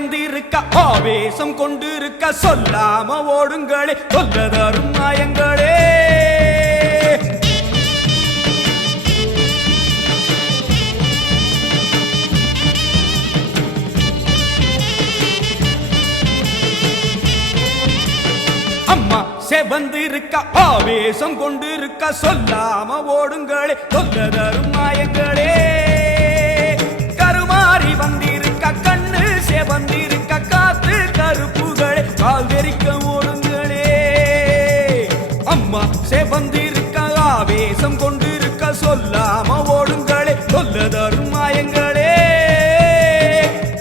வந்திருக்க ஆவேசம் கொண்டிருக்க சொல்லாம ஓடுங்களே சொல்லதரும் மாயங்களே. அம்மா செவந்திருக்க ஆவேசம் கொண்டிருக்க சொல்லாம ஓடுங்களே சொல்லதரும் மாயங்களே. கருமாறி வந்திருக்க கண்ணு செவந்திருக்க காத்து கருப்புகளே கால் தெரிக்க ஓடுங்களே. அம்மா செவந்திருக்க ஆவேசம் கொண்டிருக்க சொல்லாம ஓடுங்களே சொல்லதரும் மாயங்களே.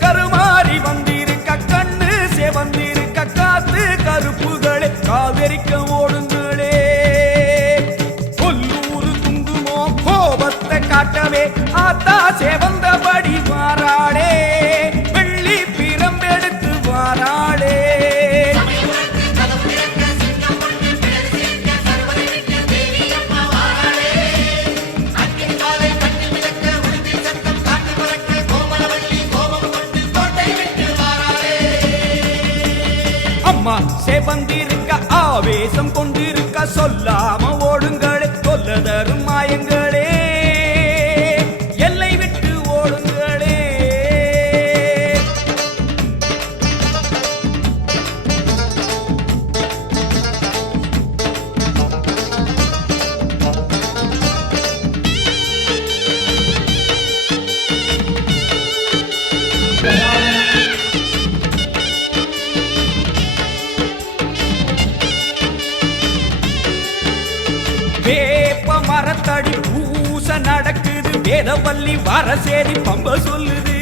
கருமாறி வந்திருக்க கண்ணு செவந்திருக்க காத்து கருப்புகளே காதரிக்க ஓடுங்களே. கொல்லூரு குங்குமோ கோபத்தை காட்டவே ஆத்தா செவந்தபடி வாராளே. வெள்ளி பிரம்பெடுத்து வாராளே. அம்மா செவந்திருக்க ஆவேசம் கொண்டிருக்க சொல்லாம ஓடுங்களே சொல்லதரும் மாயங்களே. எல்லை விட்டு ஓடுங்களே. வேப்ப மரத்தடி பூச நடக்குது வேதவல்லி வரசேரி பம்ப சொல்லுது.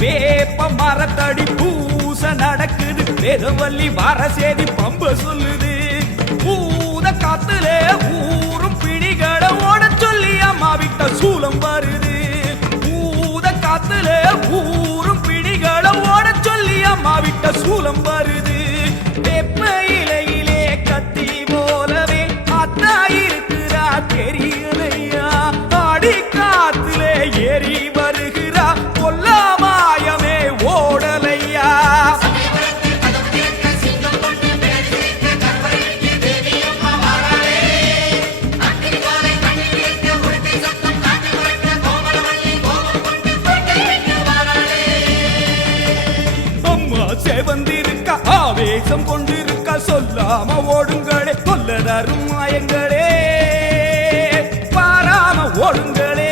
வேப்ப மரத்தடி பூச நடக்குது வேதவல்லி வரசேரி பம்ப சொல்லுது. பூத காத்துல ஊரும் பிணிகளை ஓட சொல்லி அம்மா விட்ட சூலம் வருது. பூத காத்துல ஊரும் பிணிகளை ஓட சொல்லி அம்மா விட்ட சூலம் வருது. வேப்ப இலையிலே கத்தி போலவே அத்தா இருக்கிறா தெரியலையா. ஆடி காத்துல ஏறி வருகிறா கொல்லாமாயமே ஓடலையா. அம்மா செவந்திருக்க ஆவேசம் கொண்டிருக்க சொல்லாம ஓடுங்களே சொல்லதரும் மாயங்களே. பாராம ஓடுங்களே.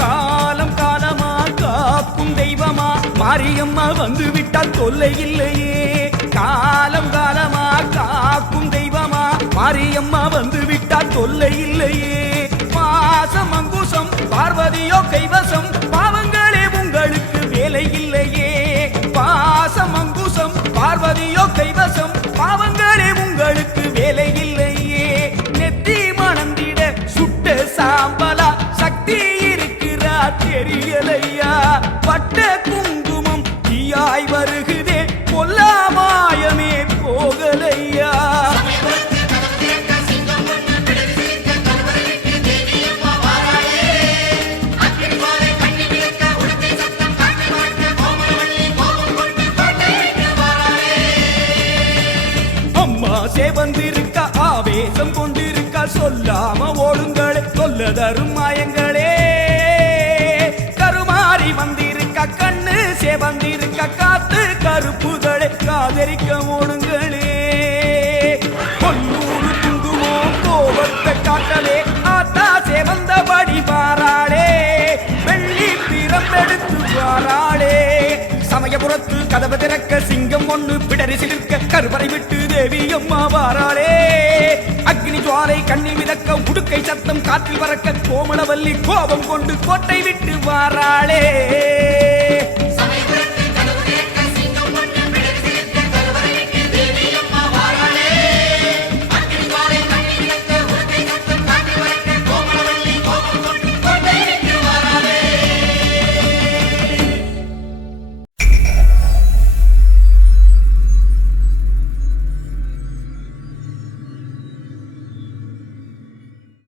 காலம் காலமா காக்கும் தெய்வமா மாரியம்மா வந்து விட்டால் தொல்லை இல்லையே. காலம் காலமா காக்கும் தெய்வமா மாரியம்மா வந்து விட்டால் தொல்லை இல்லையே. மாசம் அங்குசம் பார்வதியோ கைவசம் பாவங்களே உங்களுக்கு வேலை இல்லையே. பாசம் அங்குசம் பார்வதியோ கைவசம் பாவங்களே உங்களுக்கு வேலை இல்லையே. நெத்தி மணந்திட சுட்ட சாம்பலா சக்தி இருக்கிறா தெரியலையா. பட்ட குங்குமம் தீயாய் வருகுதே கொல்லாமாயமே போகலையா. அம்மா செவந்திருக்க ஆவேசம் கொண்டிருக்க சொல்லாம ஓடுங்களே சொல்லதரும் மாயங்களே. கருமாறி வந்திருக்க கண்ணு செவந்திருக்க காத்து கருப்புகளே காதரிக்க ஓடுங்களே. கொல்லூரு குங்குமோ கோபத்தை காட்டலே ஆத்தா செவந்தபடி வாராளே. வெள்ளி பிரம்பெடுத்து வாராளே. சமயபுரத்து கதவு திறக்க சிங்கம் ஒண்ணு பிடரி சிலிர்க்க கருவறை விட்டு தேவி அம்மா வாராளே. அக்னி ஜுவாலை கண்ணில் மிதக்க உடுக்கை சத்தம் காற்றில் பறக்க கோமளவல்லி கோபம் கொண்டு கோட்டை விட்டு வாராளே.